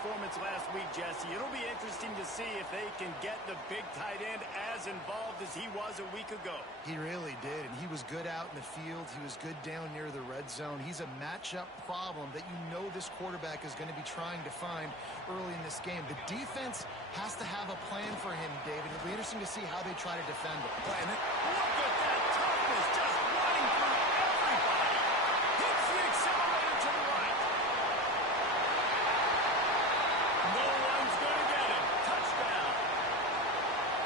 performance last week, Jesse. It'll be interesting to see if they can get the big tight end as involved as he was a week ago. He really did, and he was good out in the field. He was good down near the red zone. He's a matchup problem that you know this quarterback is going to be trying to find early in this game. The defense has to have a plan for him, David. It'll be interesting to see how they try to defend him. Look at that toughness, just running through everybody. Hits the accelerator to the right. No one's going to get him. Touchdown.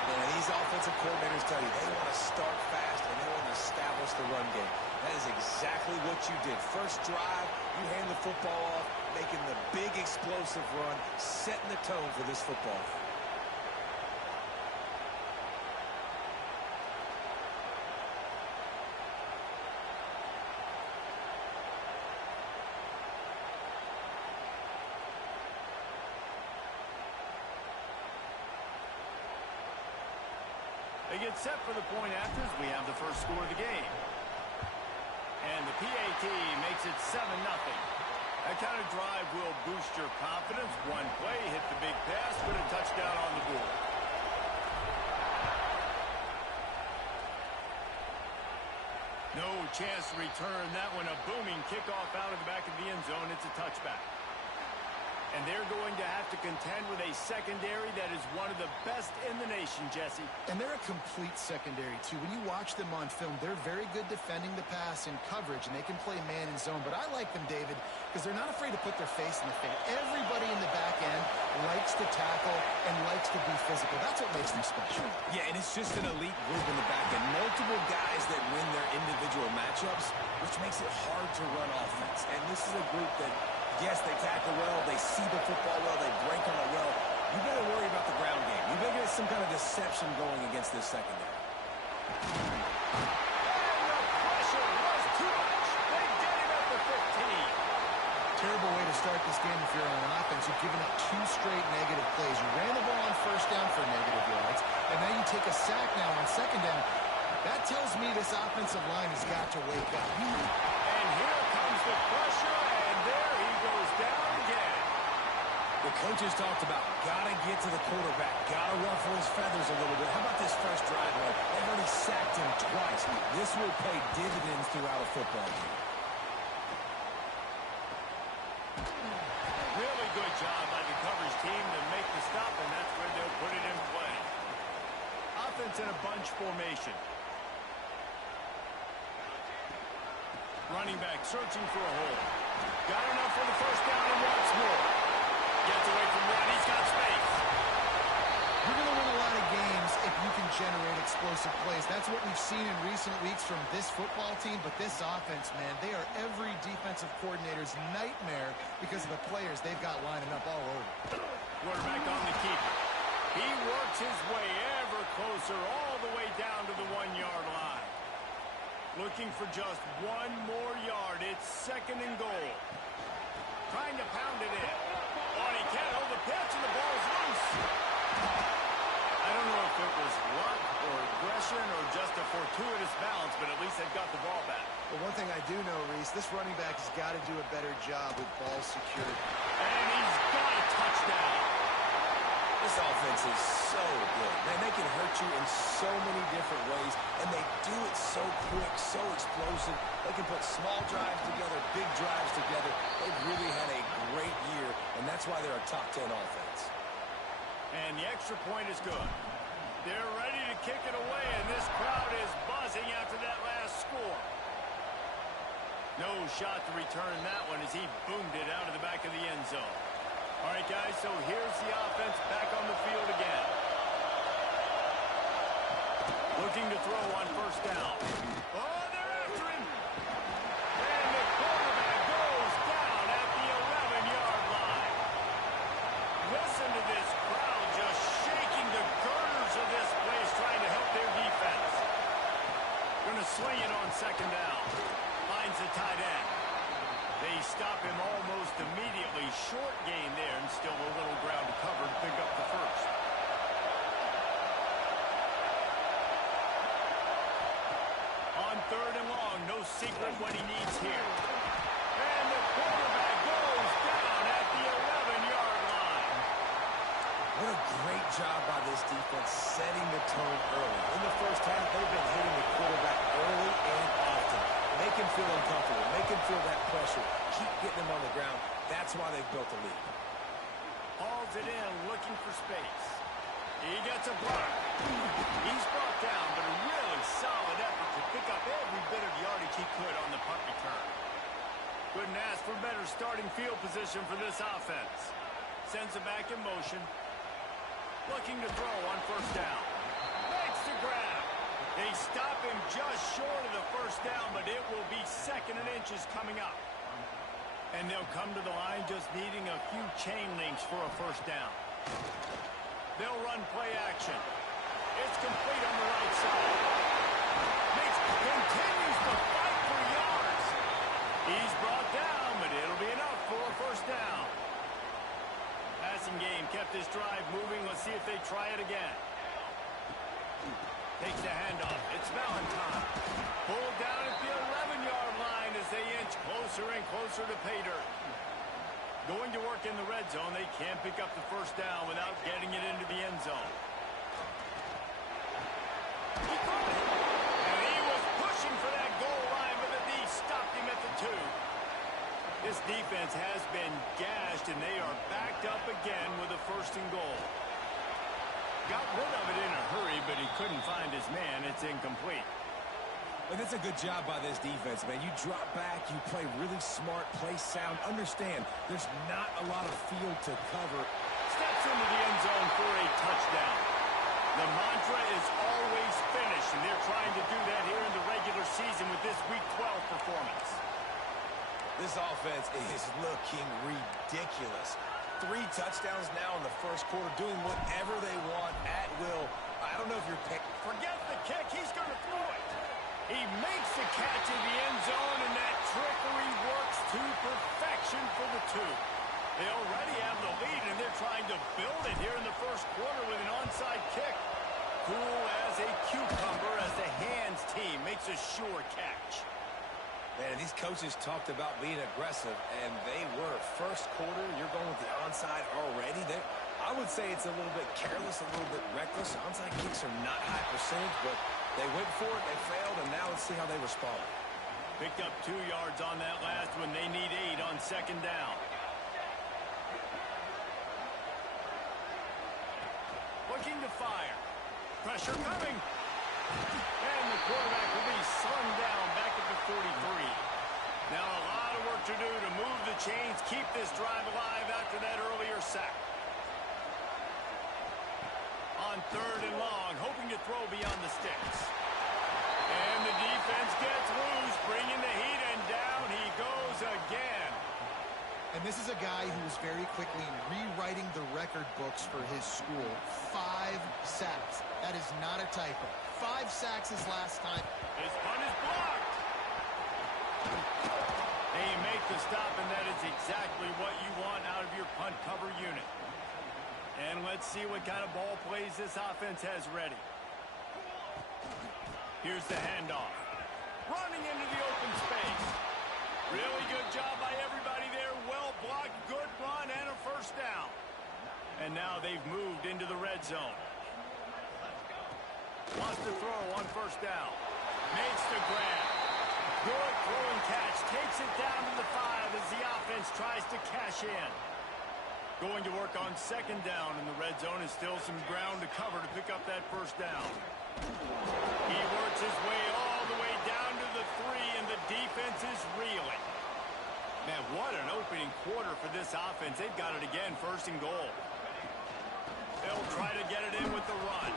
Man, these offensive coordinators tell you they want to start fast and they want to establish the run game. That is exactly what you did. First drive, you hand the football off, making the big explosive run, setting the tone for this football game. They get set for the point afters. We have the first score of the game. And the PAT makes it 7-0. That kind of drive will boost your confidence. One play, hit the big pass, put a touchdown on the board. No chance to return that one. A booming kickoff out of the back of the end zone. It's a touchback. And they're going to have to contend with a secondary that is one of the best in the nation, Jesse. And they're a complete secondary, too. When you watch them on film, they're very good defending the pass and coverage, and they can play man and zone. But I like them, David, because they're not afraid to put their face in the field. Everybody in the back end likes to tackle and likes to be physical. That's what makes them special. Yeah, and it's just an elite group in the back end. Multiple guys that win their individual matchups, which makes it hard to run offense. And this is a group that, yes, they tackle well, they see the football well, they break on it well. You better worry about the ground game. You better get some kind of deception going against this secondary. And the pressure was too much. They get him at the 15. Terrible way to start this game if you're on offense. You've given up 2 straight negative plays. You ran the ball on first down for negative yards, and now you take a sack now on second down. That tells me this offensive line has got to wake up. And here comes the pressure, and there he goes down again. The coaches talked about gotta get to the quarterback, gotta ruffle his feathers a little bit. How about this first drive, man? They've already sacked him twice. This will pay dividends throughout a football game. Really good job by the coverage team to make the stop, and that's where they'll put it in play. Offense in a bunch formation. Running back searching for a hole. Got enough for the first down and wants more. Gets away from one. He's got space. You're going to win a lot of games if you can generate explosive plays. That's what we've seen in recent weeks from this football team. But this offense, man, they are every defensive coordinator's nightmare because of the players they've got lining up all over. Quarterback on the keeper. He works his way ever closer all the way down to the 1-yard line. Looking for just one more yard. It's second and goal. Trying to pound it in. Oh, and he can't hold the pitch, and the ball's loose. I don't know if it was luck or aggression or just a fortuitous balance, but at least they've got the ball back. But one thing I do know, Reese, this running back has got to do a better job with ball security. And he's got a touchdown. This offense is so good. Man, they can hurt you in so many different ways, and they do it so quick, so explosive. They can put small drives together, big drives together. They've really had a great year, and that's why they're a top 10 offense. And the extra point is good. They're ready to kick it away, and this crowd is buzzing after that last score. No shot to return that one as he boomed it out of the back of the end zone. All right, guys, so here's the offense back on the field again. Looking to throw on first down. Oh, they're after him. And the quarterback goes down at the 11-yard line. Listen to this crowd just shaking the girders of this place, trying to help their defense. Going to swing it on second down. Finds the tight end. They stop him almost immediately. Short gain there, and still a little ground to cover to pick up the first. On third and long, no secret what he needs here. And the quarterback goes down at the 11-yard line. What a great job by this defense setting the tone early. In the first half, they've been hitting the quarterback early and often. Make him feel uncomfortable. Make him feel that pressure. Keep getting him on the ground. That's why they've built a lead. Hauls it in, looking for space. He gets a block. He's brought down, but a really solid effort to pick up every bit of yardage he could on the punt return. Couldn't ask for better starting field position for this offense. Sends it back in motion. Looking to throw on first down. Makes the grab. They stop him just short of the first down, but it will be 2nd and inches coming up. And they'll come to the line just needing a few chain links for a first down. They'll run play action. It's complete on the right side. Continues to fight for yards. He's brought down, but it'll be enough for a first down. Passing game kept this drive moving. Let's see if they try it again. Takes the handoff. It's Valentine. Pulled down at the 11-yard line as they inch closer and closer to pay dirt. Going to work in the red zone. They can't pick up the first down without getting it into the end zone. He caught it. And he was pushing for that goal line, but the D stopped him at the 2. This defense has been gashed, and they are backed up again with a 1st and goal. Got rid of it in a hurry, but he couldn't find his man. It's incomplete. And that's a good job by this defense, man. You drop back, you play really smart, play sound. Understand, there's not a lot of field to cover. Steps into the end zone for a touchdown. The mantra is always finish, and they're trying to do that here in the regular season with this Week 12 performance. This offense is looking ridiculous. 3 touchdowns now in the first quarter, doing whatever they want at will. I don't know if you're picking. Forget the kick. He's going to throw it. He makes the catch in the end zone, and that trickery works to perfection for the 2. They already have the lead, and they're trying to build it here in the first quarter with an onside kick. Cool as a cucumber as the hands team makes a sure catch. Man, these coaches talked about being aggressive, and they were. First quarter, you're going with the onside already. I would say it's a little bit careless, a little bit reckless. Onside kicks are not high percentage, but they went for it, they failed, and now let's see how they respond. Picked up 2 yards on that last one. They need 8 on 2nd down. Looking to fire. Pressure coming. And the quarterback will be slung down back at the 43. Now a lot of work to do to move the chains, keep this drive alive after that earlier sack. On 3rd and long, hoping to throw beyond the sticks. And the defense gets loose, bringing the heat, and down he goes again. And this is a guy who is very quickly rewriting the record books for his school. 5 sacks. That is not a typo. 5 sacks his last time. His punt is blocked. They make the stop, and that is exactly what you want out of your punt cover unit. And let's see what kind of ball plays this offense has ready. Here's the handoff. Running into the open space. Really good job by everybody there. Well blocked, good run, and a first down. And now they've moved into the red zone. Wants to throw on first down. Makes the grab. Good throwing catch. Takes it down to the 5 as the offense tries to cash in. Going to work on 2nd down in the red zone, and still some ground to cover to pick up that first down. He works his way all the way down to the 3, and the defense is reeling. Man, what an opening quarter for this offense. They've got it again, 1st and goal. They'll try to get it in with the run.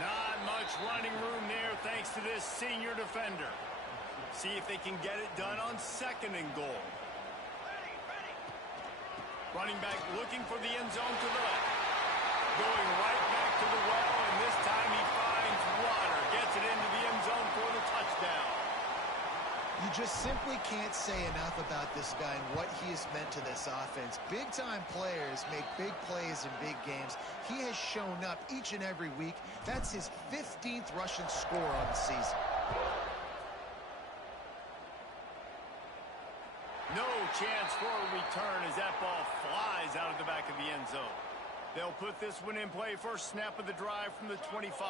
Not much running room there thanks to this senior defender. See if they can get it done on 2nd and goal. Running back looking for the end zone to the left. Going right back to the well, and this time he finds water. Gets it into the end zone for the touchdown. You just simply can't say enough about this guy and what he has meant to this offense. Big-time players make big plays in big games. He has shown up each and every week. That's his 15th rushing score on the season. No chance for a return as that ball flies out of the back of the end zone. They'll put this one in play. First snap of the drive from the 25.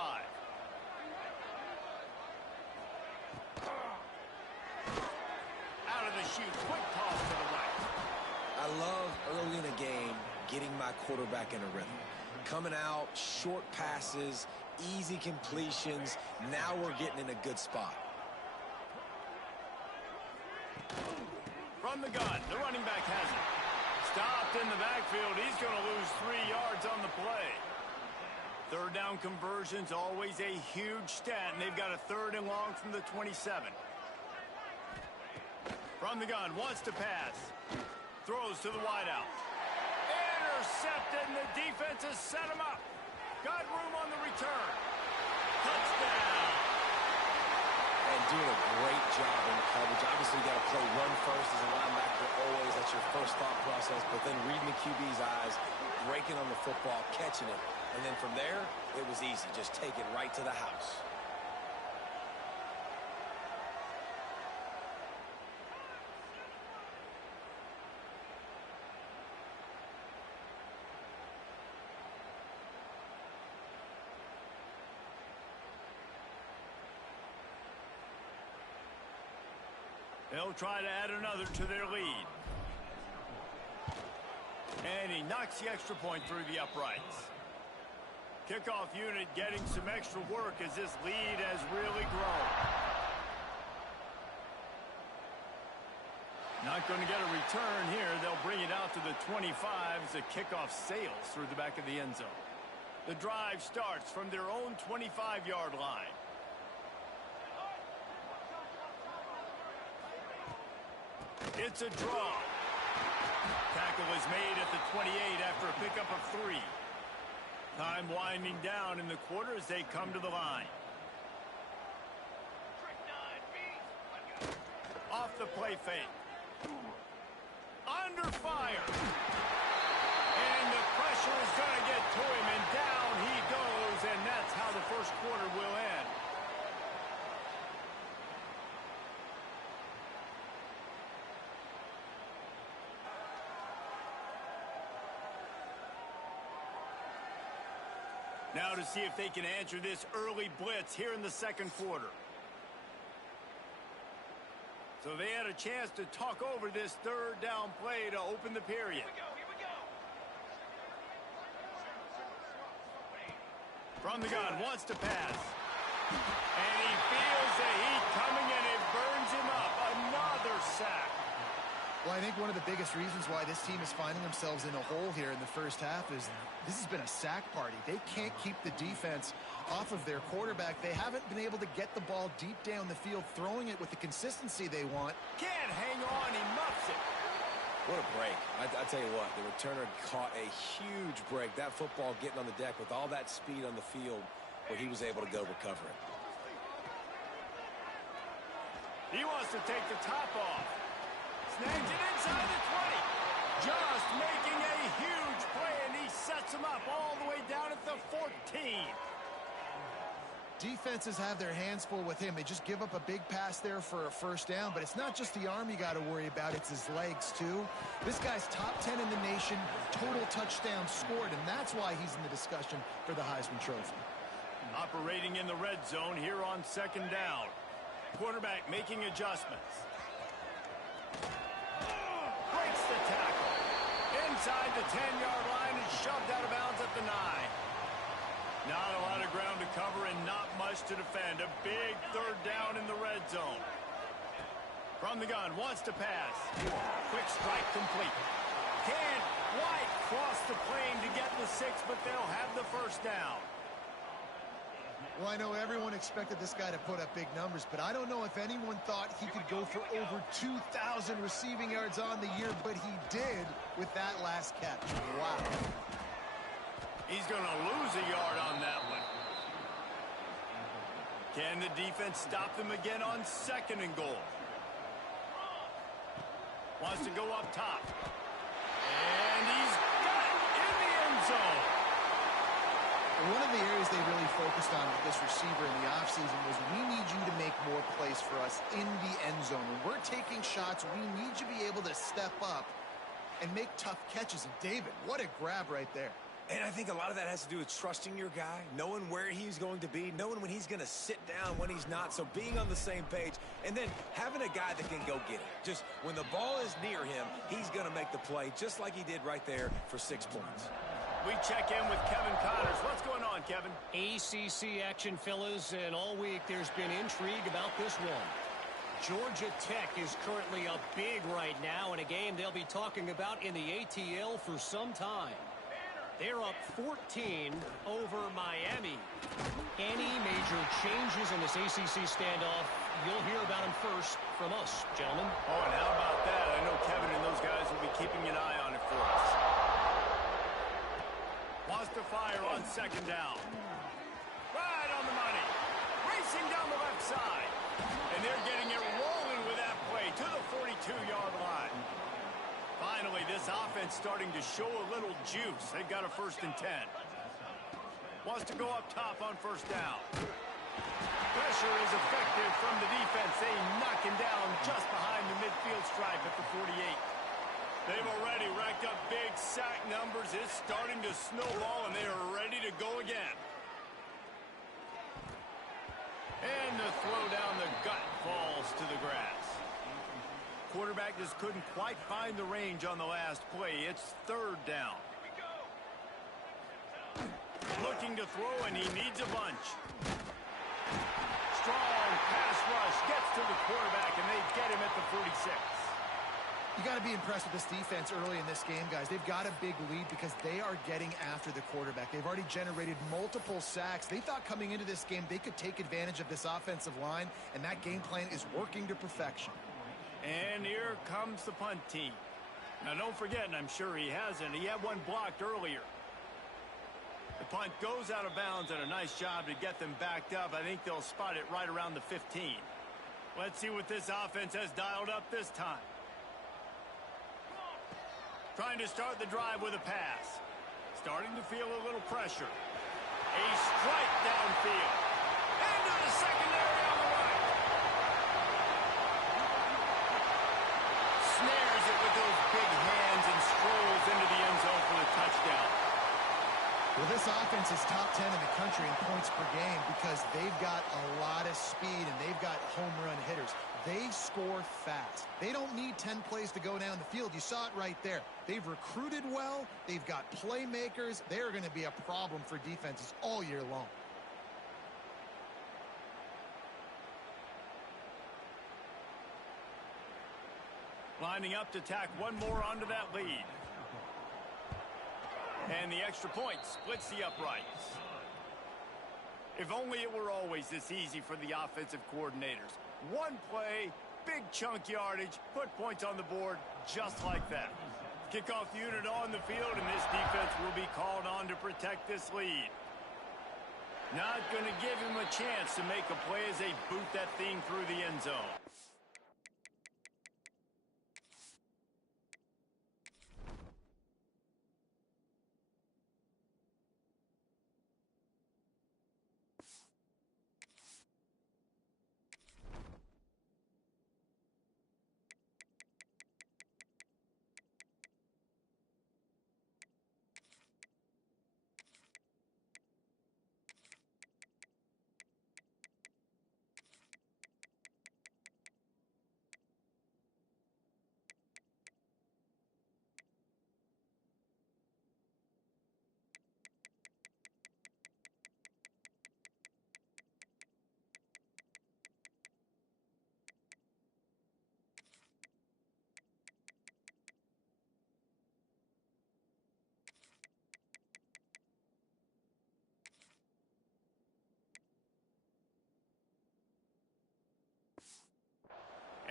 Out of the chute. Quick toss to the right. I love early in a game getting my quarterback in a rhythm. Coming out, short passes, easy completions. Now we're getting in a good spot. From the gun, the running back has it. Stopped in the backfield. He's going to lose 3 yards on the play. Third down conversion's always a huge stat, and they've got a 3rd and long from the 27. From the gun, wants to pass. Throws to the wideout. Intercepted, and the defense has set him up. Got room on the return. Touchdown. And doing a great job in coverage. Obviously, you got to play run first as a linebacker always. That's your first thought process. But then reading the QB's eyes, breaking on the football, catching it. And then from there, it was easy. Just take it right to the house. They'll try to add another to their lead. And he knocks the extra point through the uprights. Kickoff unit getting some extra work as this lead has really grown. Not going to get a return here. They'll bring it out to the 25 as the kickoff sails through the back of the end zone. The drive starts from their own 25-yard line. It's a draw. Tackle is made at the 28 after a pickup of 3. Time winding down in the quarter as they come to the line. Off the play fake. Under fire. And the pressure is going to get to him, and down he goes, and that's how the first quarter will end. Now to see if they can answer this early blitz here in the second quarter. So they had a chance to talk over this 3rd down play to open the period. Here we go. From the gun, wants to pass. And he feels the heat coming, and it burns him up. Another sack. Well, I think one of the biggest reasons why this team is finding themselves in a hole here in the first half is this has been a sack party. They can't keep the defense off of their quarterback. They haven't been able to get the ball deep down the field, throwing it with the consistency they want. Can't hang on. He muffs it. What a break. I tell you what, the returner caught a huge break. That football getting on the deck with all that speed on the field where he was able to go recover it. He wants to take the top off. Snags it inside the 20. Just making a huge play, and he sets him up all the way down at the 14. Defenses have their hands full with him. They just give up a big pass there for a first down, but it's not just the arm you got to worry about, it's his legs too. This guy's top 10 in the nation, total touchdowns scored, and that's why he's in the discussion for the Heisman Trophy. Operating in the red zone here on 2nd down. Quarterback making adjustments. Breaks the tackle. Inside the 10-yard line and shoved out of bounds at the 9. Not a lot of ground to cover and not much to defend. A big 3rd down in the red zone. From the gun, wants to pass. Quick strike complete. Can't quite cross the plane to get the 6, but they'll have the first down. Well, I know everyone expected this guy to put up big numbers, but I don't know if anyone thought he could go for over 2,000 receiving yards on the year, but he did with that last catch. Wow. He's going to lose a yard on that one. Can the defense stop them again on 2nd and goal? Wants to go up top. And he's got it in the end zone. One of the areas they really focused on with this receiver in the offseason was we need you to make more plays for us in the end zone. When we're taking shots, we need you to be able to step up and make tough catches. And David, what a grab right there. And I think a lot of that has to do with trusting your guy, knowing where he's going to be, knowing when he's going to sit down, when he's not. So being on the same page, and then having a guy that can go get it. Just when the ball is near him, he's going to make the play, just like he did right there for 6 points. We check in with Kevin Connors. What's going on, Kevin? ACC action, fellas, and all week there's been intrigue about this one. Georgia Tech is currently up big right now in a game they'll be talking about in the ATL for some time. They're up 14 over Miami. Any major changes in this ACC standoff, you'll hear about them first from us, gentlemen. Oh, and how about that? I know Kevin and those guys will be keeping an eye on it for us. Wants to fire on second down. Right on the money. Racing down the left side. And they're getting it rolling with that play to the 42-yard line. Finally, this offense starting to show a little juice. They've got a 1st and 10. Wants to go up top on first down. Pressure is effective from the defense. They knock him down just behind the midfield stripe at the 48. They've already racked up big sack numbers. It's starting to snowball, and they are ready to go again. And the throw down the gut falls to the grass. Quarterback just couldn't quite find the range on the last play. It's 3rd down. Looking to throw, and he needs a bunch. Strong pass rush gets to the quarterback, and they get him at the 46. You got to be impressed with this defense early in this game, guys. They've got a big lead because they are getting after the quarterback. They've already generated multiple sacks. They thought coming into this game they could take advantage of this offensive line, and that game plan is working to perfection. And here comes the punt team. Now, don't forget, and I'm sure he hasn't, he had one blocked earlier. The punt goes out of bounds, and a nice job to get them backed up. I think they'll spot it right around the 15. Let's see what this offense has dialed up this time. Trying to start the drive with a pass. Starting to feel a little pressure. A strike downfield. Into the secondary on the right. Snares it with those big hands and strolls into the end zone for the touchdown. Well, this offense is top 10 in the country in points per game because they've got a lot of speed and they've got home run hitters. They score fast. They don't need 10 plays to go down the field. You saw it right there. They've recruited well. They've got playmakers. They're going to be a problem for defenses all year long. Lining up to tack one more onto that lead. And the extra point splits the uprights. If only it were always this easy for the offensive coordinators. One play, big chunk yardage, put points on the board just like that. Kickoff unit on the field, and this defense will be called on to protect this lead. Not going to give him a chance to make a play as they boot that thing through the end zone.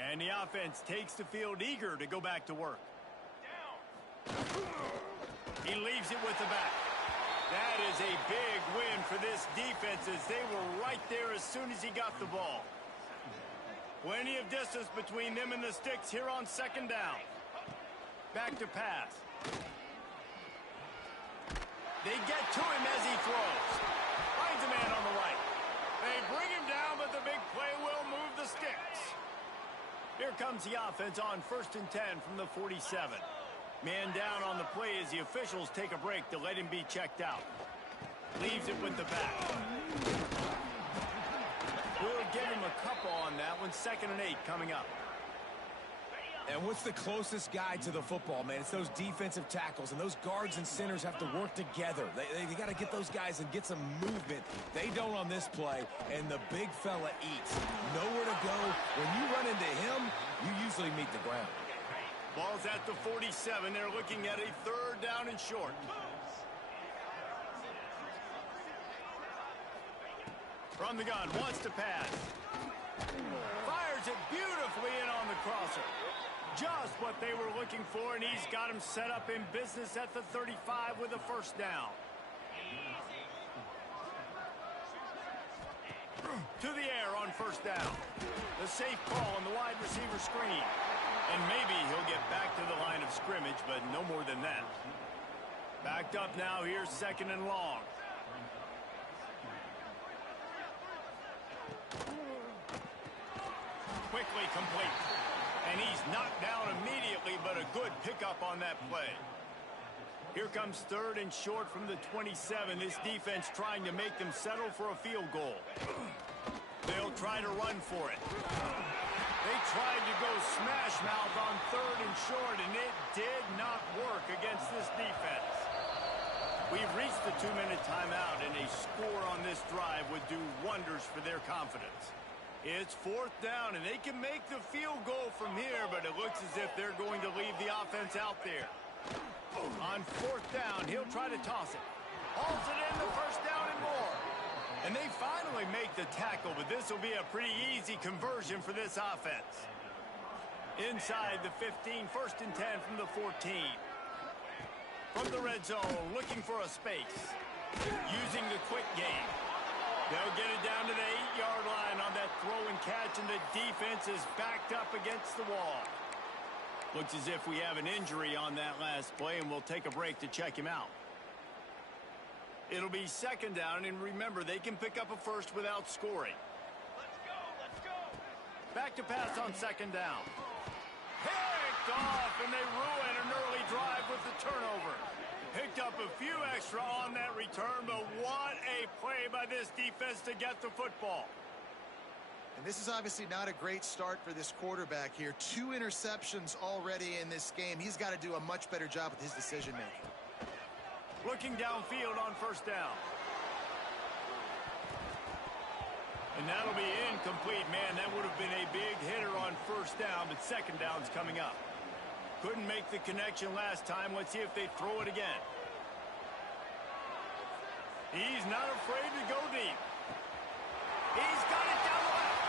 And the offense takes the field eager to go back to work. He leaves it with the back. That is a big win for this defense as they were right there as soon as he got the ball. Plenty of distance between them and the sticks here on second down. Back to pass. They get to him as he throws. Finds a man on the right. They bring him down, but the big play will move the sticks. Here comes the offense on 1st and 10 from the 47. Man down on the play as the officials take a break to let him be checked out. Leaves it with the back. We'll give him a couple on that one. 2nd and 8 coming up. And what's the closest guy to the football, man? It's those defensive tackles, and those guards and centers have to work together. They got to get those guys and get some movement. They don't on this play, and the big fella eats. Nowhere to go. When you run into him, you usually meet the ground. Ball's at the 47. They're looking at a 3rd down and short. From the gun, wants to pass. Fires it beautifully in on the crosser. Just what they were looking for, and he's got him set up in business at the 35 with a 1st down. To the air on 1st down. The safe call on the wide receiver screen. And maybe he'll get back to the line of scrimmage, but no more than that. Backed up now, here's 2nd and long. Quickly complete. And he's knocked down immediately, but a good pickup on that play. Here comes 3rd and short from the 27. This defense trying to make them settle for a field goal. They'll try to run for it. They tried to go smash mouth on 3rd and short, and it did not work against this defense. We've reached the 2-minute timeout, and a score on this drive would do wonders for their confidence. It's 4th down, and they can make the field goal from here, but it looks as if they're going to leave the offense out there. On 4th down, he'll try to toss it. Hauls it in, the 1st down and more. And they finally make the tackle, but this will be a pretty easy conversion for this offense. Inside the 15, 1st and 10 from the 14. From the red zone, looking for a space. Using the quick game. They'll get it down to the 8-yard line on that throw and catch, and the defense is backed up against the wall. Looks as if we have an injury on that last play, and we'll take a break to check him out. It'll be 2nd down, and remember, they can pick up a 1st without scoring. Let's go! Back to pass on 2nd down. Picked off, and they ruin an early drive with the turnover. Picked up a few extra on that return, but what a play by this defense to get the football. And this is obviously not a great start for this quarterback here. 2 interceptions already in this game. He's got to do a much better job with his decision-making. Looking downfield on 1st down. And that'll be incomplete. Man, that would have been a big hitter on 1st down, but 2nd down's coming up. Couldn't make the connection last time. Let's see if they throw it again. He's not afraid to go deep. He's got it down the left.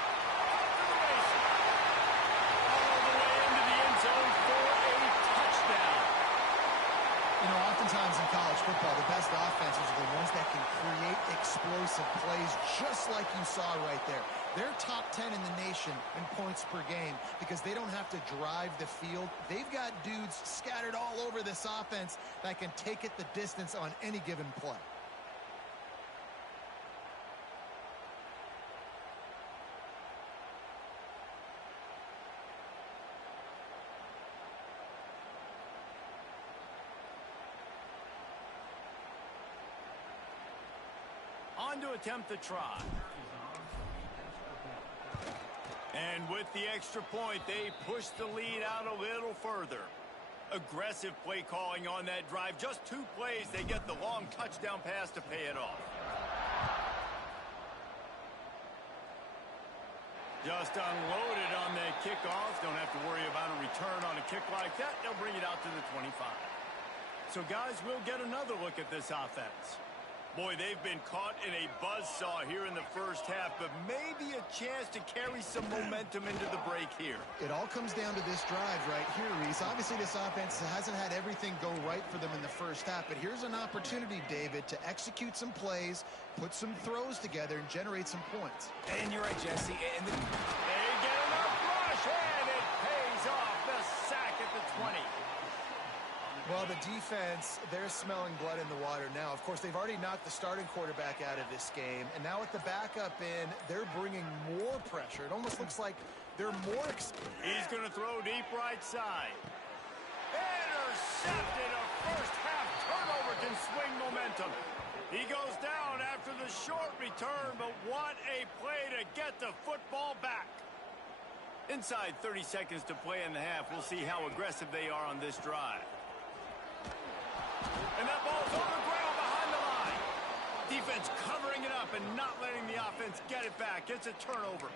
Off to the races. All the way into the end zone for a touchdown. You know, oftentimes in college football, the best offenses are the ones that can create explosive plays, just like you saw right there. They're top 10 in the nation in points per game because they don't have to drive the field. They've got dudes scattered all over this offense that can take it the distance on any given play. On to attempt the try. And with the extra point, they push the lead out a little further. Aggressive play calling on that drive. Just 2 plays, they get the long touchdown pass to pay it off. Just unloaded on that kickoff. Don't have to worry about a return on a kick like that. They'll bring it out to the 25. So, guys, we'll get another look at this offense. Boy, they've been caught in a buzzsaw here in the 1st half, but maybe a chance to carry some momentum into the break here. It all comes down to this drive right here, Reese. Obviously, this offense hasn't had everything go right for them in the 1st half, but here's an opportunity, David, to execute some plays, put some throws together, and generate some points. And you're right, Jesse. And they get enough rush, and it pays off. The sack at the 20. Well, the defense, they're smelling blood in the water now. Of course, they've already knocked the starting quarterback out of this game. And now with the backup in, they're bringing more pressure. It almost looks like they're more... He's going to throw deep right side. Intercepted. A first-half turnover can swing momentum. He goes down after the short return, but what a play to get the football back. Inside 30 seconds to play in the half. We'll see how aggressive they are on this drive. And that ball's on the ground behind the line. Defense covering it up and not letting the offense get it back. It's a turnover.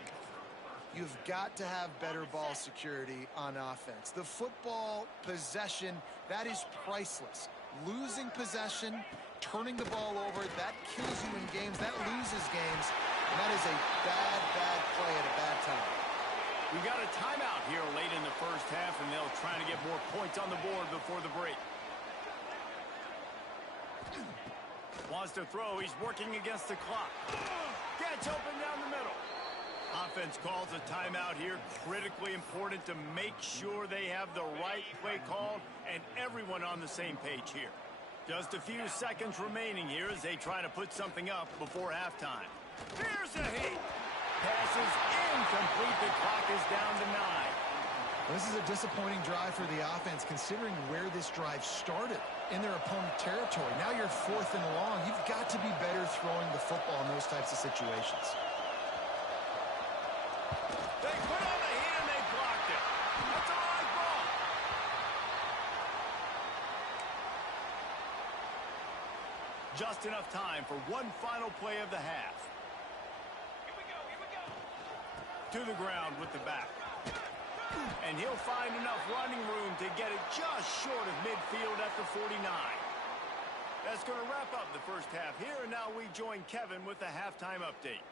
You've got to have better ball security on offense. The football possession, that is priceless. Losing possession, turning the ball over, that kills you in games, that loses games, and that is a bad, bad play at a bad time. We got a timeout here late in the first half, and they'll try to get more points on the board before the break. Wants to throw. He's working against the clock. Gets open down the middle. Offense calls a timeout here. Critically important to make sure they have the right play called and everyone on the same page here. Just a few seconds remaining here as they try to put something up before halftime. Here's a heat. Pass is incomplete. The clock is down to 9. This is a disappointing drive for the offense considering where this drive started in their opponent territory. Now you're 4th and long. You've got to be better throwing the football in those types of situations. They put on the heat and they blocked it. That's a high ball. Just enough time for one final play of the half. Here we go, here we go. To the ground with the back. And he'll find enough running room to get it just short of midfield at the 49. That's going to wrap up the first half here, and now we join Kevin with the halftime update.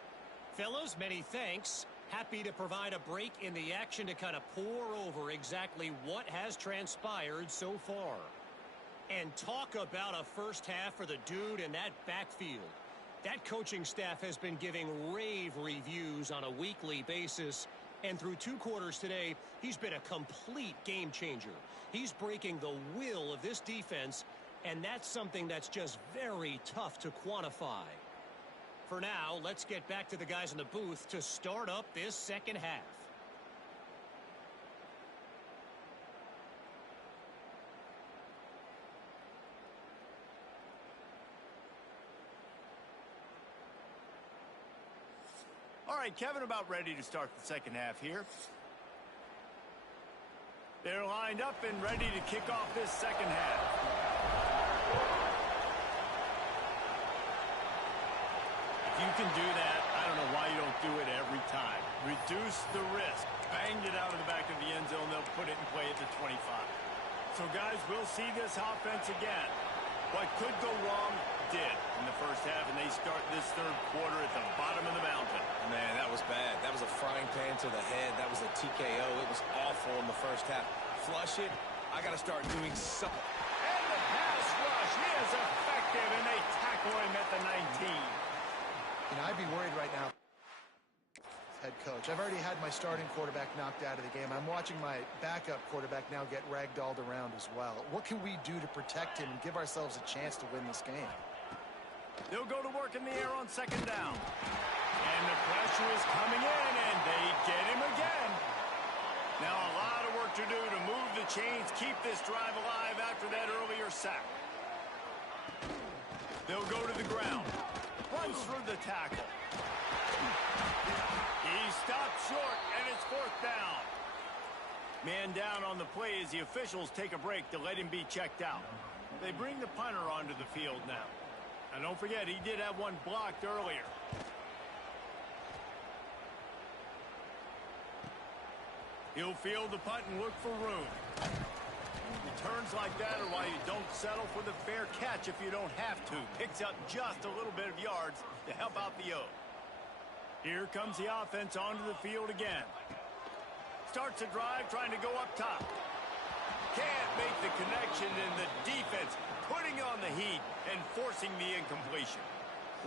Fellas, many thanks. Happy to provide a break in the action to kind of pour over exactly what has transpired so far. And talk about a first half for the dude in that backfield. That coaching staff has been giving rave reviews on a weekly basis. And through 2 quarters today, he's been a complete game changer. He's breaking the will of this defense, and that's something that's just very tough to quantify. For now, let's get back to the guys in the booth to start up this second half. All right, Kevin, about ready to start the second half here. They're lined up and ready to kick off this second half. If you can do that, I don't know why you don't do it every time. Reduce the risk. Banged it out of the back of the end zone. They'll put it in play at the 25. So, guys, we'll see this offense again. What could go wrong did in the first half, and they start this third quarter at the bottom of the mountain. Man, that was bad. That was a frying pan to the head. That was a TKO. It was awful in the first half. Flush it. I got to start doing something. And the pass rush is effective, and they tackle him at the 19. You know, I'd be worried right now, head coach. I've already had my starting quarterback knocked out of the game. I'm watching my backup quarterback now get ragdolled around as well. What can we do to protect him and give ourselves a chance to win this game? They'll go to work in the air on second down. And the pressure is coming in, and they get him again. Now a lot of work to do to move the chains, keep this drive alive after that earlier sack. They'll go to the ground. Runs through the tackle. He stopped short, and it's 4th down. Man down on the play as the officials take a break to let him be checked out. They bring the punter onto the field now. And don't forget, he did have one blocked earlier. He'll field the punt and look for room. Returns like that are why you don't settle for the fair catch if you don't have to. Picks up just a little bit of yards to help out the O. Here comes the offense onto the field again. Starts a drive trying to go up top. Can't make the connection, and the defense putting on the heat and forcing the incompletion.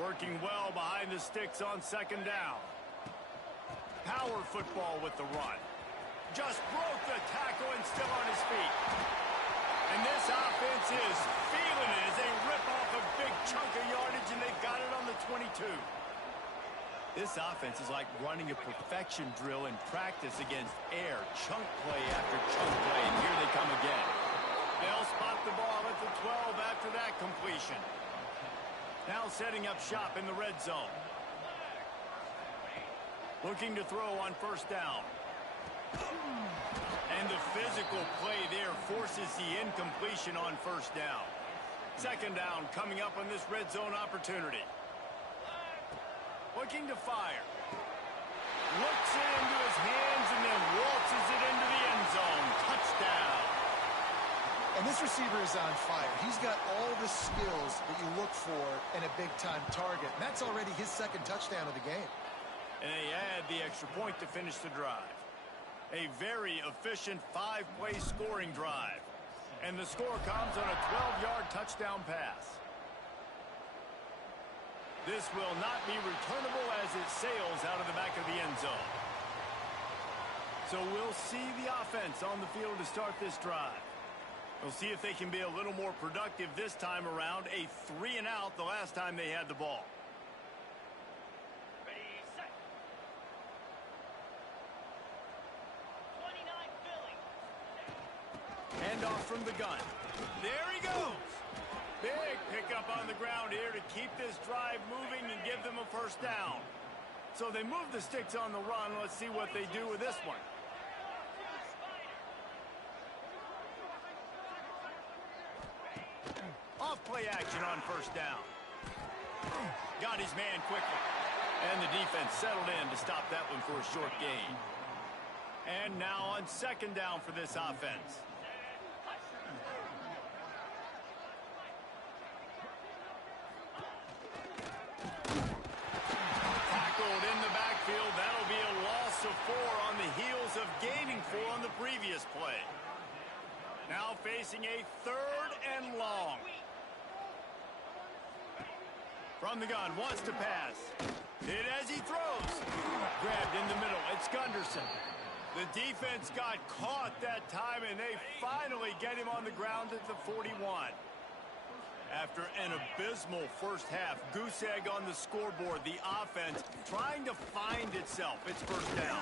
Working well behind the sticks on second down. Power football with the run. Just broke the tackle and still on his feet. And this offense is feeling it as they rip off a big chunk of yardage, and they've got it on the 22. This offense is like running a perfection drill in practice against air. Chunk play after chunk play, and here they come again. They'll spot the ball at the 12 after that completion. Now setting up shop in the red zone. Looking to throw on first down. And the physical play there forces the incompletion on first down. Second down coming up on this red zone opportunity. Looking to fire. Looks it into his hands and then waltzes it into the end zone. Touchdown. And this receiver is on fire. He's got all the skills that you look for in a big-time target. And that's already his second touchdown of the game. And they add the extra point to finish the drive. A very efficient 5-play scoring drive. And the score comes on a 12-yard touchdown pass. This will not be returnable as it sails out of the back of the end zone. So we'll see the offense on the field to start this drive. We'll see if they can be a little more productive this time around. A 3-and-out the last time they had the ball. Ready, set. 29 Philly. Handoff from the gun. There he goes. Big pickup on the ground here to keep this drive moving and give them a first down. So they move the sticks on the run. Let's see what they do with this one. Off play action on first down. Got his man quickly. And the defense settled in to stop that one for a short gain. And now on second down for this offense. Tackled in the backfield. That'll be a loss of 4 on the heels of gaining 4 on the previous play. Now facing a 3rd and long. From the gun, wants to pass. Hit as he throws. Grabbed in the middle. It's Gunderson. The defense got caught that time, and they finally get him on the ground at the 41. After an abysmal first half, goose egg on the scoreboard, the offense trying to find itself. It's first down.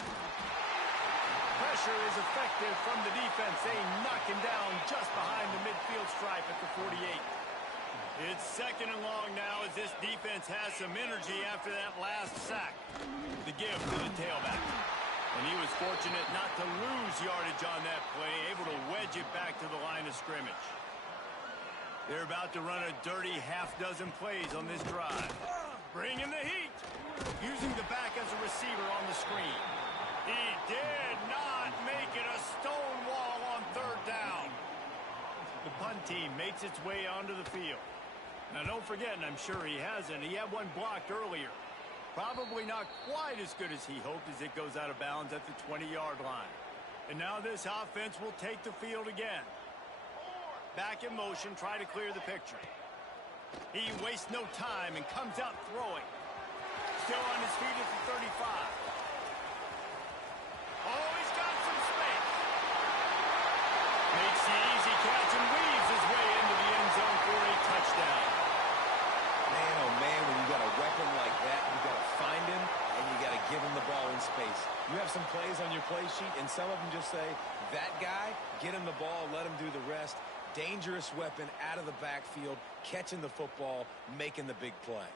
Pressure is effective from the defense. They knock him down just behind the midfield stripe at the 48. It's second and long now as this defense has some energy after that last sack. The give to the tailback. And he was fortunate not to lose yardage on that play, able to wedge it back to the line of scrimmage. They're about to run a dirty half-dozen plays on this drive. Bringing the heat. Using the back as a receiver on the screen. He did not make it a stone wall on third down. The punt team makes its way onto the field. Now, don't forget, and I'm sure he hasn't, he had one blocked earlier. Probably not quite as good as he hoped as it goes out of bounds at the 20-yard line. And now this offense will take the field again. Back in motion, try to clear the picture. He wastes no time and comes out throwing. Still on his feet at the 35. Oh, he's got some space. Makes the easy catch and weaves his way into the end zone for a touchdown. Man, oh man, when you got a weapon like that, you got to find him and you got to give him the ball in space. You have some plays on your play sheet, and some of them just say, that guy, get him the ball, let him do the rest. Dangerous weapon out of the backfield, catching the football, making the big play.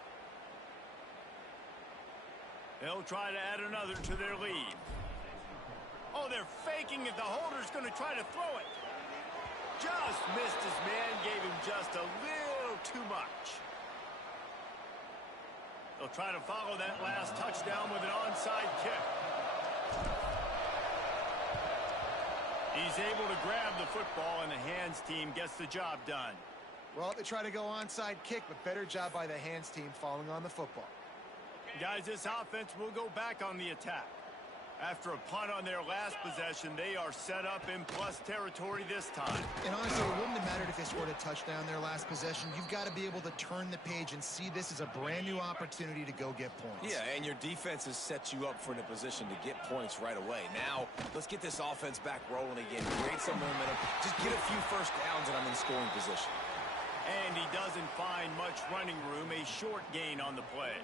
They'll try to add another to their lead. Oh, they're faking it. The holder's going to try to throw it. Just missed his man, gave him just a little too much. They'll try to follow that last touchdown with an onside kick. He's able to grab the football, and the hands team gets the job done. Well, they try to go onside kick, but better job by the hands team falling on the football. Guys, this offense will go back on the attack. After a punt on their last possession, they are set up in plus territory this time. And honestly, it wouldn't have mattered if they scored a touchdown their last possession. You've got to be able to turn the page and see this as a brand new opportunity to go get points. Yeah, and your defense has set you up for in a position to get points right away. Now, let's get this offense back rolling again. Create some momentum. Just get a few first downs and I'm in scoring position. And he doesn't find much running room. A short gain on the play.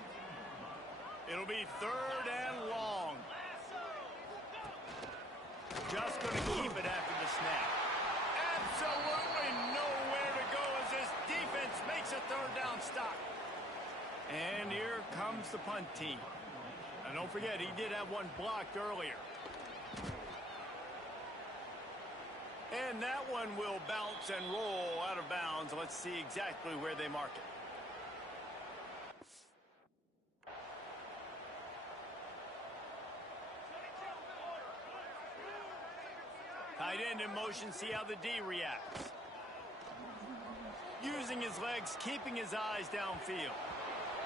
It'll be third and long. Just going to keep it after the snap. At absolutely nowhere to go as this defense makes a third down stop. And here comes the punt team. And don't forget, he did have one blocked earlier. And that one will bounce and roll out of bounds. Let's see exactly where they mark it. Tight end in motion, see how the D reacts. Using his legs, keeping his eyes downfield.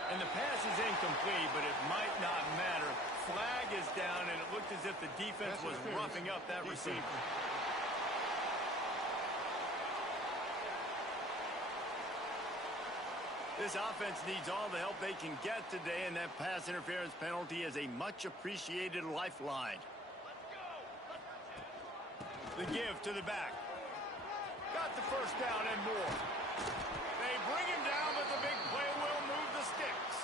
And the pass is incomplete, but it might not matter. Flag is down, and it looked as if the defense was roughing up that receiver. This offense needs all the help they can get today, and that pass interference penalty is a much-appreciated lifeline. The give to the back. Got the first down and more. They bring him down, but the big play will move the sticks.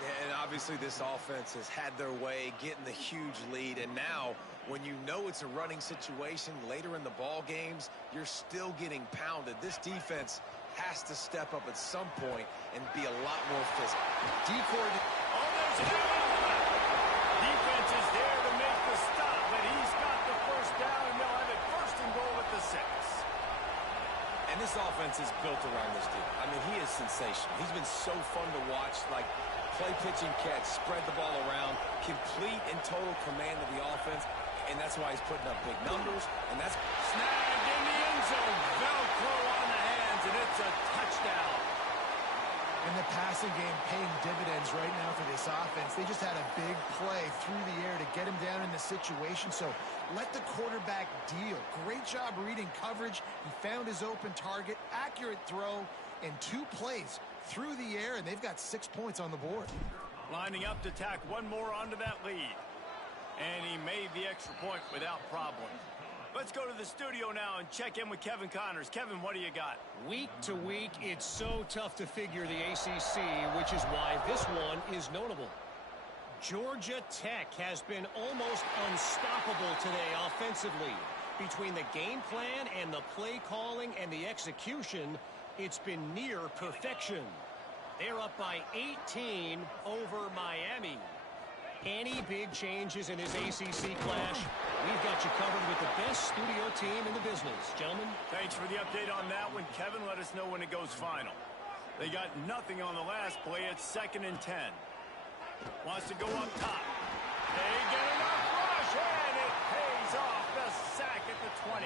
Yeah, and obviously this offense has had their way getting the huge lead, and now when you know it's a running situation later in the ball games, you're still getting pounded. This defense has to step up at some point and be a lot more physical. There's an defense is there to make the stop, but he's got the first down, and they'll have it first and goal at the 6. And this offense is built around this dude. I mean, he is sensational. He's been so fun to watch, like play, pitch, and catch, spread the ball around, complete and total command of the offense, and that's why he's putting up big numbers, and that's snagged in the end zone. Velcro on the hands, and it's a touchdown. And the passing game paying dividends right now for this offense. They just had a big play through the air to get him down in the situation. So let the quarterback deal. Great job reading coverage. He found his open target, accurate throw, and 2 plays through the air, and they've got 6 points on the board. Lining up to tack one more onto that lead. And he made the extra point without problem. Let's go to the studio now and check in with Kevin Connors. Kevin, what do you got? Week to week, it's so tough to figure the ACC, which is why this one is notable. Georgia Tech has been almost unstoppable today offensively. Between the game plan and the play calling and the execution, it's been near perfection. They're up by 18 over Miami. Any big changes in this ACC clash, we've got you covered with the best studio team in the business. Gentlemen. Thanks for the update on that one, Kevin. Let us know when it goes final. They got nothing on the last play. It's 2nd and 10. Wants to go up top. They get enough rush, and it pays off. The sack at the 20.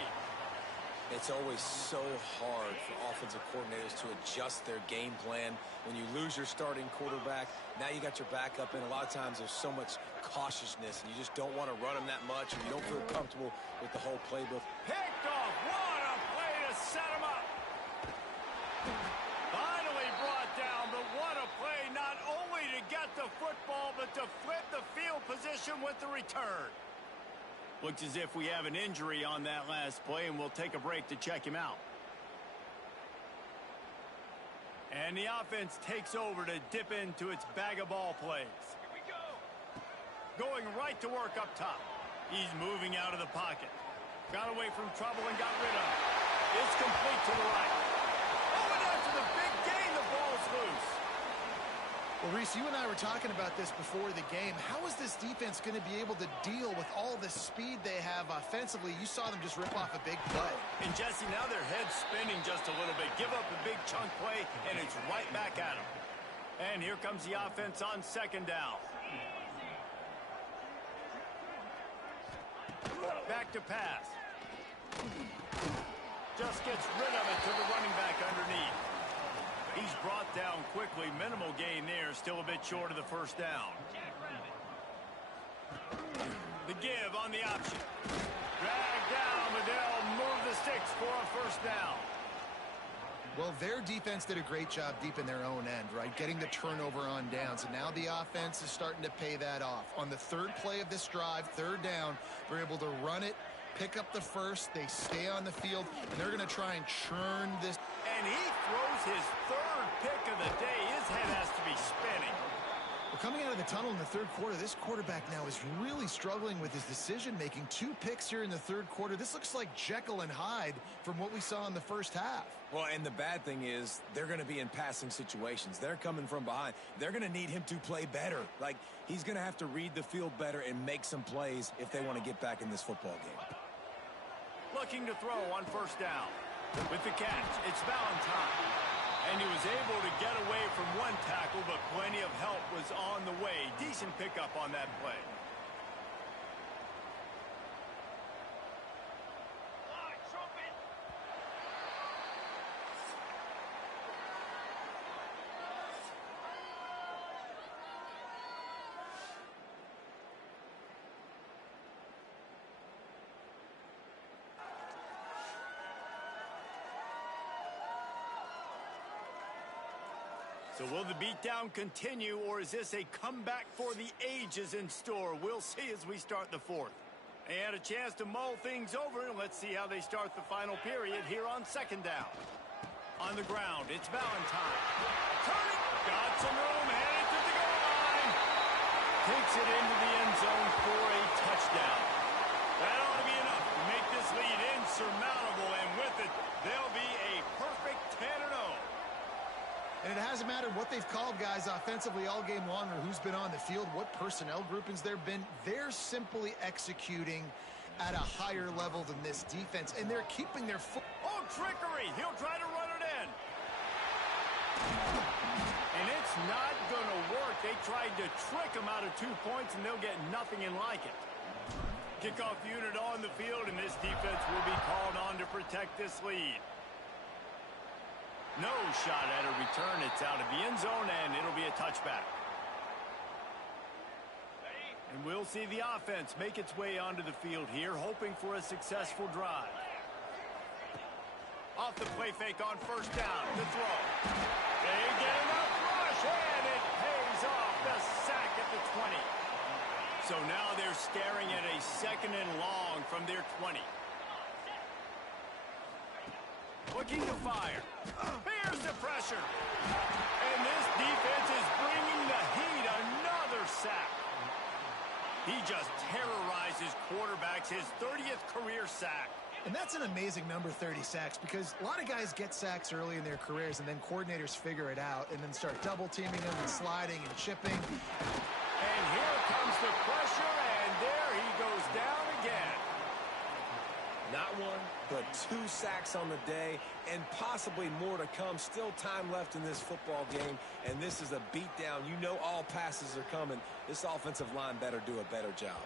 It's always so hard for offensive coordinators to adjust their game plan. When you lose your starting quarterback, now you got your backup, and a lot of times there's so much cautiousness, and you just don't want to run them that much, and you don't feel comfortable with the whole playbook. Picked off. What a play to set him up. Finally brought down, but what a play, not only to get the football, but to flip the field position with the return. Looks as if we have an injury on that last play, and we'll take a break to check him out. And the offense takes over to dip into its bag of ball plays. Here we go. Going right to work up top. He's moving out of the pocket. Got away from trouble and got rid of it. It's complete to the right. Oh, and after the big gain, the ball's loose. Well, Reese, you and I were talking about this before the game. How is this defense going to be able to deal with all the speed they have offensively? You saw them just rip off a big play. And, Jesse, now their head's spinning just a little bit. Give up a big chunk play, and it's right back at them. And here comes the offense on 2nd down. Back to pass. Just gets rid of it to the running back underneath. He's brought down quickly. Minimal gain there. Still a bit short of the first down. The give on the option. Dragged down, but they'll move the sticks for a first down. Well, their defense did a great job deep in their own end, right? Getting the turnover on downs. And now the offense is starting to pay that off. On the 3rd play of this drive, 3rd down, they're able to run it, pick up the first, they stay on the field, and they're going to try and churn this. And he throws his 3rd pick of the day. His head has to be spinning. Well, coming out of the tunnel in the third quarter, this quarterback now is really struggling with his decision-making. 2 picks here in the third quarter. This looks like Jekyll and Hyde from what we saw in the first half. Well, and the bad thing is they're going to be in passing situations. They're coming from behind. They're going to need him to play better. Like, he's going to have to read the field better and make some plays if they want to get back in this football game. Looking to throw on first down. With the catch, it's Valentine. And he was able to get away from one tackle, but plenty of help was on the way. Decent pickup on that play. So will the beatdown continue, or is this a comeback for the ages in store? We'll see as we start the fourth. They had a chance to mull things over, and let's see how they start the final period here on second down. On the ground, it's Valentine. Turning, got some room, headed to the goal line. Takes it into the end zone for a touchdown. That ought to be enough to make this lead insurmountable, and with it, they'll be a perfect 10-0. And it hasn't mattered what they've called guys offensively all game long or who's been on the field, what personnel groupings there have been. They're simply executing at a higher level than this defense, and they're keeping their foot. Oh, trickery! He'll try to run it in. And it's not going to work. They tried to trick him out of 2 points, and they'll get nothing in like it. Kickoff unit on the field, and this defense will be called on to protect this lead. No shot at a return. It's out of the end zone, and it'll be a touchback. And we'll see the offense make its way onto the field here, hoping for a successful drive. Off the play fake on first down. The throw. They get enough rush, and it pays off. The sack at the 20. So now they're staring at a 2nd and long from their 20. Looking to fire. Here's the pressure. And this defense is bringing the heat. Another sack. He just terrorizes quarterbacks. His 30th career sack. And that's an amazing number, 30 sacks, because a lot of guys get sacks early in their careers, and then coordinators figure it out and then start double-teaming them and sliding and chipping. And here comes the pressure, and there he goes down again. Not 1, but 2 sacks on the day, and possibly more to come. Still time left in this football game, and this is a beatdown. You know all passes are coming. This offensive line better do a better job.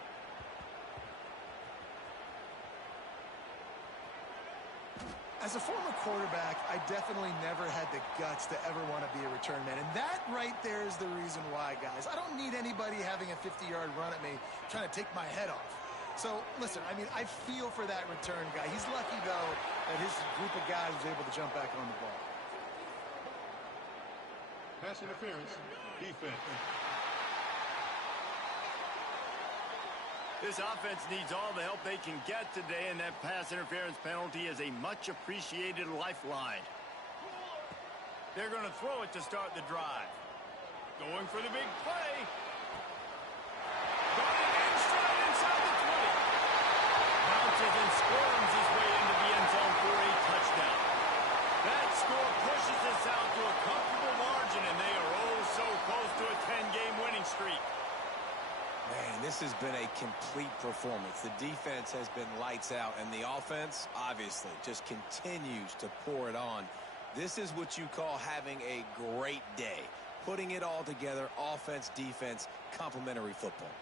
As a former quarterback, I definitely never had the guts to ever want to be a return man. And that right there is the reason why, guys. I don't need anybody having a 50-yard run at me trying to take my head off. So, listen, I mean, I feel for that return guy. He's lucky, though, that his group of guys was able to jump back on the ball. Pass interference, defense. This offense needs all the help they can get today, and that pass interference penalty is a much-appreciated lifeline. They're going to throw it to start the drive. Going for the big play. Got it in straight inside the 20. Bounces and squirms his way into the end zone for a touchdown. That score pushes us out to a comfortable margin, and they are oh so close to a 10-game winning streak. Man, this has been a complete performance. The defense has been lights out, and the offense, obviously, just continues to pour it on. This is what you call having a great day. Putting it all together, offense, defense, complementary football.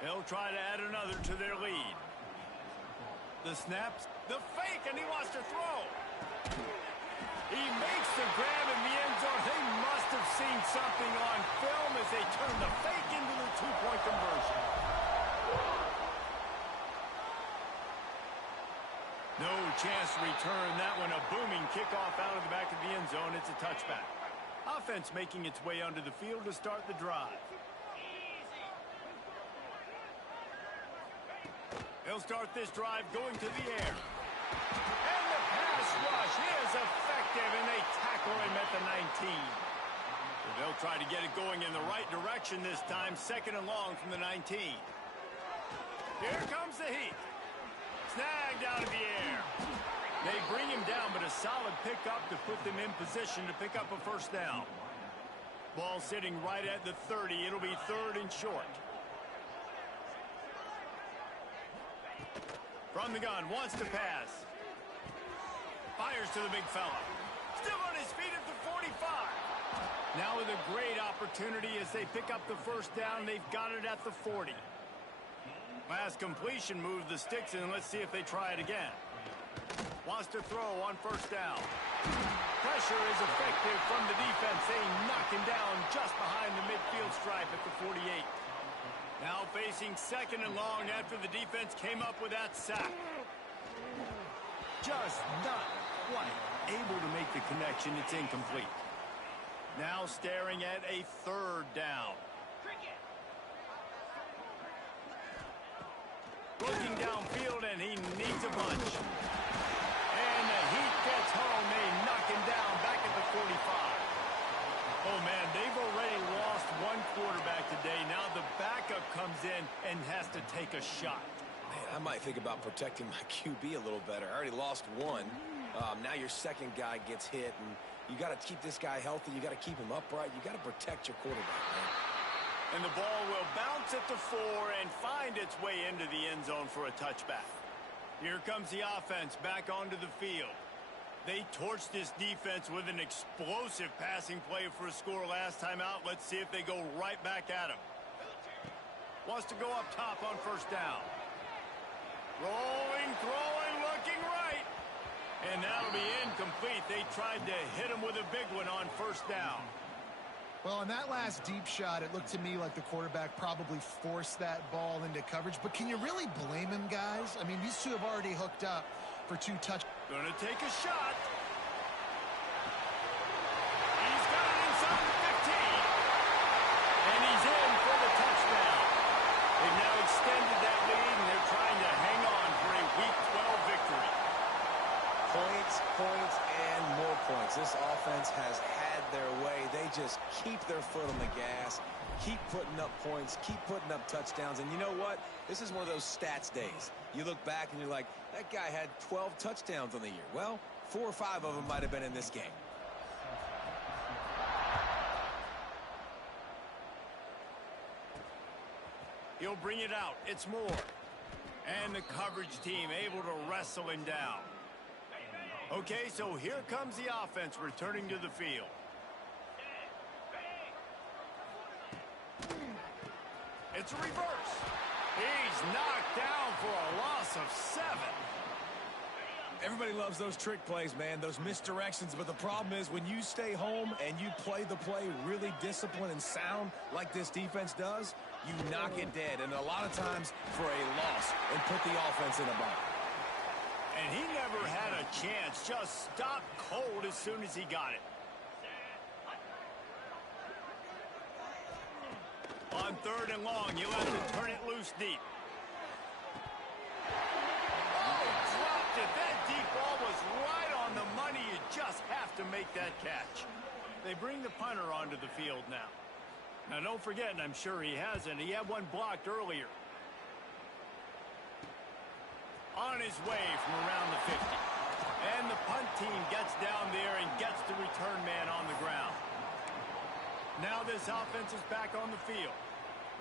They'll try to add another to their lead. The snaps, the fake, and he wants to throw. He makes the grab in the end zone. They must have seen something on film as they turn the fake into the 2-point conversion. No chance to return that one. A booming kickoff out of the back of the end zone. It's a touchback. Offense making its way onto the field to start the drive. They'll start this drive going to the air. And the pass rush is effective, and they tackle him at the 19. They'll try to get it going in the right direction this time. 2nd and long from the 19. Here comes the heat. Snagged out of the air. They bring him down, but a solid pickup to put them in position to pick up a 1st down. Ball sitting right at the 30. It'll be 3rd and short. From the gun, wants to pass. Fires to the big fella. Still on his feet at the 45. Now with a great opportunity as they pick up the 1st down. They've got it at the 40. Last completion moved the sticks in. Let's see if they try it again. Wants to throw on 1st down. Pressure is effective from the defense. They knock him down just behind the midfield stripe at the 48. Now facing 2nd and long after the defense came up with that sack. Just not quite able to make the connection. It's incomplete. Now staring at a 3rd down. Looking downfield, and he needs a bunch. And the Heat gets home. They knock him down back at the 45. Oh, man, they've already lost one quarterback today. Now the backup comes in and has to take a shot. Man, I might think about protecting my QB a little better. I already lost one. Now your 2nd guy gets hit, and you got to keep this guy healthy. You got to keep him upright. You got to protect your quarterback, man. And the ball will bounce at the 4 and find its way into the end zone for a touchback. Here comes the offense back onto the field. They torched this defense with an explosive passing play for a score last time out. Let's see if they go right back at him. Wants to go up top on 1st down. Rolling, throwing, looking right. And that'll be incomplete. They tried to hit him with a big one on 1st down. Well, on that last deep shot, it looked to me like the quarterback probably forced that ball into coverage. But can you really blame him, guys? I mean, these two have already hooked up for 2 touchdowns. Gonna take a shot. He's got it inside the 15. And he's in for the touchdown. They've now extended that lead, and they're trying to hang on for a Week 12 victory. Points, points, and more points. This offense has had their way. They just keep their foot on the gas, keep putting up points, keep putting up touchdowns. And you know what? This is one of those stats days. You look back and you're like, that guy had 12 touchdowns on the year. Well, 4 or 5 of them might have been in this game. He'll bring it out. It's Moore. And the coverage team able to wrestle him down. Okay, so here comes the offense returning to the field. It's a reverse. He's knocked down for a loss of 7. Everybody loves those trick plays, man, those misdirections. But the problem is when you stay home and you play the play really disciplined and sound like this defense does, you knock it dead. And a lot of times for a loss and put the offense in a bind. And he never had a chance. Just stopped cold as soon as he got it. On 3rd and long, you'll have to turn it loose deep. Oh, dropped it. That deep ball was right on the money. You just have to make that catch. They bring the punter onto the field now. Now, don't forget, and I'm sure he hasn't, he had one blocked earlier. On his way from around the 50. And the punt team gets down there and gets the return man on the ground. Now this offense is back on the field.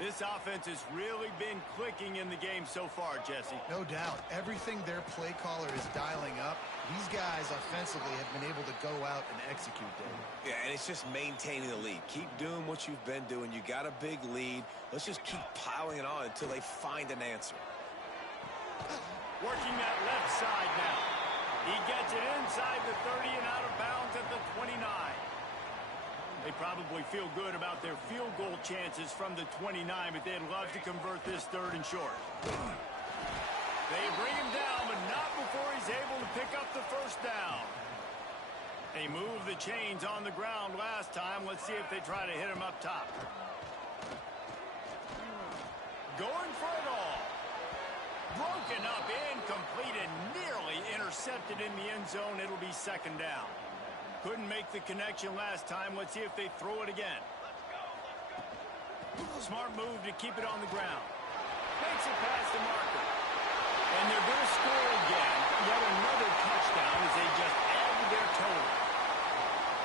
This offense has really been clicking in the game so far, Jesse. No doubt. Everything their play caller is dialing up, these guys offensively have been able to go out and execute, David. Yeah, and it's just maintaining the lead. Keep doing what you've been doing. You got a big lead. Let's just keep piling it on until they find an answer. Working that left side now. He gets it inside the 30 and out of bounds at the 29. They probably feel good about their field goal chances from the 29, but they'd love to convert this 3rd and short. They bring him down, but not before he's able to pick up the 1st down. They moved the chains on the ground last time. Let's see if they try to hit him up top. Going for it all. Broken up, incomplete, and nearly intercepted in the end zone. It'll be 2nd down. Couldn't make the connection last time. Let's see if they throw it again. Smart move to keep it on the ground. Makes it past the marker. And they're going to score again. Yet another touchdown as they just add to their total.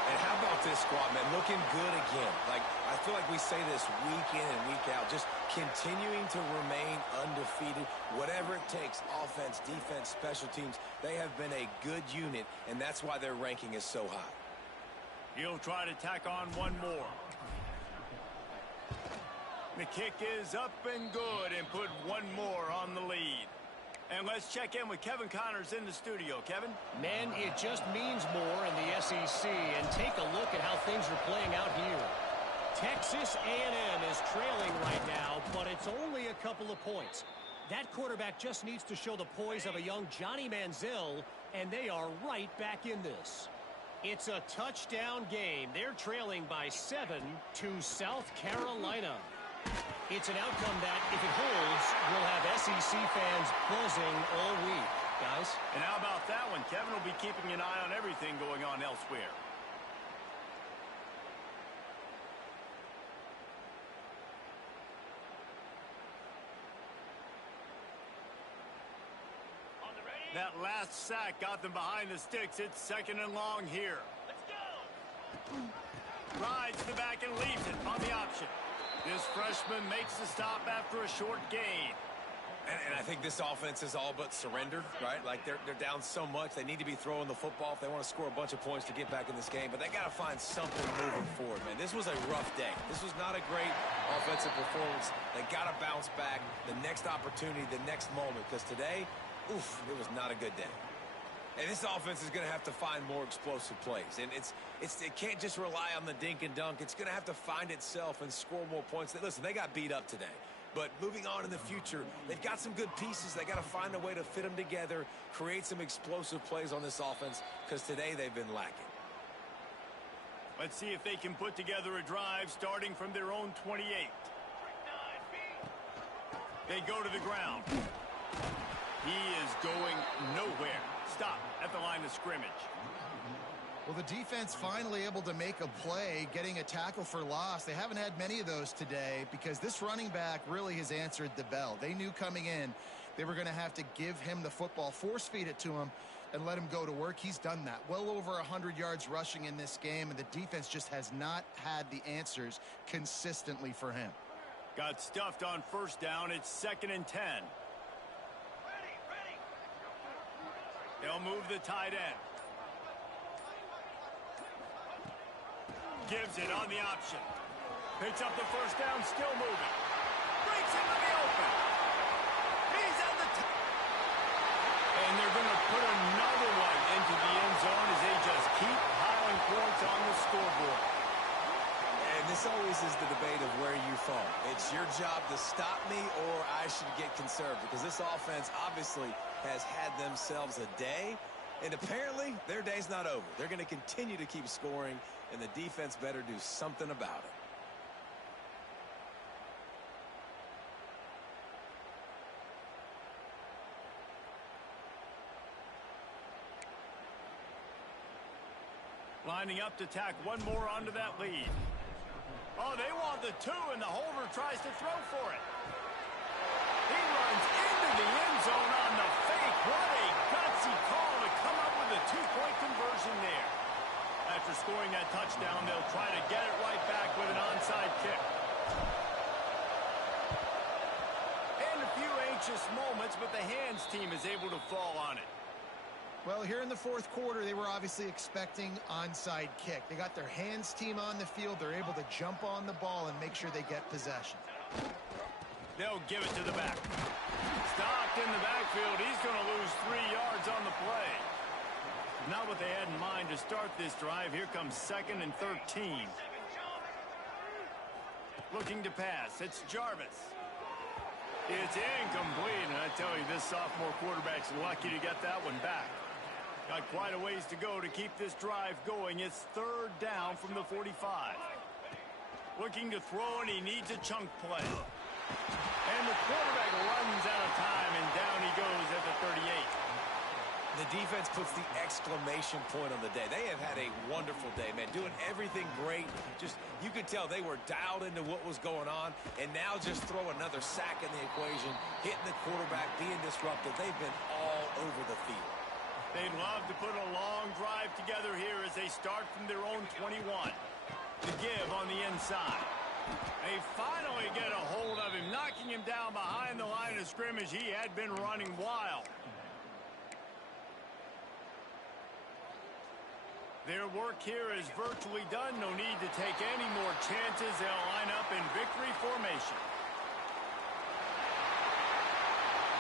And how about this squad, man? Looking good again. Like, I feel like we say this week in and week out. Just continuing to remain undefeated. Whatever it takes, offense, defense, special teams, they have been a good unit, and that's why their ranking is so high. He'll try to tack on one more. The kick is up and good and put one more on the lead. And let's check in with Kevin Connors in the studio. Kevin? Man, it just means more in the SEC. And take a look at how things are playing out here. Texas A&M is trailing right now, but it's only a couple of points. That quarterback just needs to show the poise of a young Johnny Manziel, and they are right back in this. It's a touchdown game. They're trailing by 7 to South Carolina. It's an outcome that, if it holds, will have SEC fans buzzing all week, guys. And how about that one? Kevin will be keeping an eye on everything going on elsewhere. That last sack got them behind the sticks. It's 2nd and long here. Let's go. Rides the back and leaves it on the option. This freshman makes the stop after a short gain. And I think this offense is all but surrendered, right? Like, they're down so much. They need to be throwing the football if they want to score a bunch of points to get back in this game. But they got to find something moving forward, man. This was a rough day. This was not a great offensive performance. They got to bounce back the next opportunity, the next moment. Because today, oof, it was not a good day. And this offense is going to have to find more explosive plays. And it can't just rely on the dink and dunk. It's going to have to find itself and score more points. Listen, they got beat up today. But moving on in the future, they've got some good pieces. They got to find a way to fit them together, create some explosive plays on this offense, because today they've been lacking. Let's see if they can put together a drive starting from their own 28. They go to the ground. He is going nowhere. Stop at the line of scrimmage. Well, the defense finally able to make a play, getting a tackle for loss. They haven't had many of those today because this running back really has answered the bell. They knew coming in they were going to have to give him the football, force feed it to him, and let him go to work. He's done that. Well over 100 yards rushing in this game, and the defense just has not had the answers consistently for him. Got stuffed on 1st down. It's 2nd and 10. They'll move the tight end. Gives it on the option. Picks up the 1st down, still moving. Breaks into the open. He's at the top. And they're going to put another one into the end zone as they just keep piling points on the scoreboard. And this always is the debate of where you fall. It's your job to stop me or I should get conservative, because this offense obviously has had themselves a day, and apparently their day's not over. They're going to continue to keep scoring, and the defense better do something about it. Lining up to tack one more onto that lead. Oh, they want the 2, and the holder tries to throw for it. He runs into the end zone on the fake. What a gutsy call to come up with a 2-point conversion there. After scoring that touchdown, they'll try to get it right back with an onside kick. And a few anxious moments, but the hands team is able to fall on it. Well, here in the 4th quarter, they were obviously expecting onside kick. They got their hands team on the field. They're able to jump on the ball and make sure they get possession. They'll give it to the back. Stopped in the backfield. He's going to lose 3 yards on the play. Not what they had in mind to start this drive. Here comes 2nd and 13. Looking to pass. It's Jarvis. It's incomplete, and I tell you, this sophomore quarterback's lucky to get that one back. Got quite a ways to go to keep this drive going. It's 3rd down from the 45. Looking to throw, and he needs a chunk play. And the quarterback runs out of time, and down he goes at the 38. The defense puts the exclamation point on the day. They have had a wonderful day, man, doing everything great. Just, you could tell they were dialed into what was going on, and now just throw another sack in the equation, hitting the quarterback, being disruptive. They've been all over the field. They'd love to put a long drive together here as they start from their own 21. To give on the inside. They finally get a hold of him, knocking him down behind the line of scrimmage. He had been running wild. Their work here is virtually done. No need to take any more chances. They'll line up in victory formation.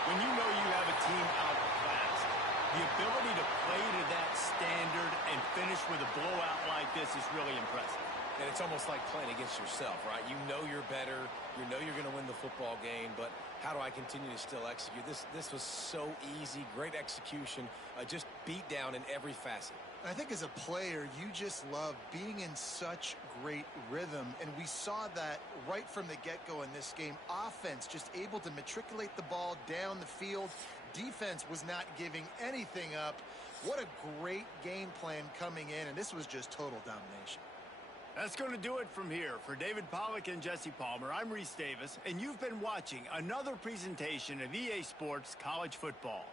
When you know you have a team outclassed, the ability to play to that standard and finish with a blowout like this is really impressive. And it's almost like playing against yourself, right? You know you're better. You know you're going to win the football game, but how do I continue to still execute? This was so easy, great execution, just beat down in every facet. I think as a player, you just love being in such great rhythm, and we saw that right from the get-go in this game. Offense just able to matriculate the ball down the field. Defense was not giving anything up. What a great game plan coming in, and this was just total domination. That's going to do it from here. For David Pollack and Jesse Palmer, I'm Reese Davis, and you've been watching another presentation of EA Sports College Football.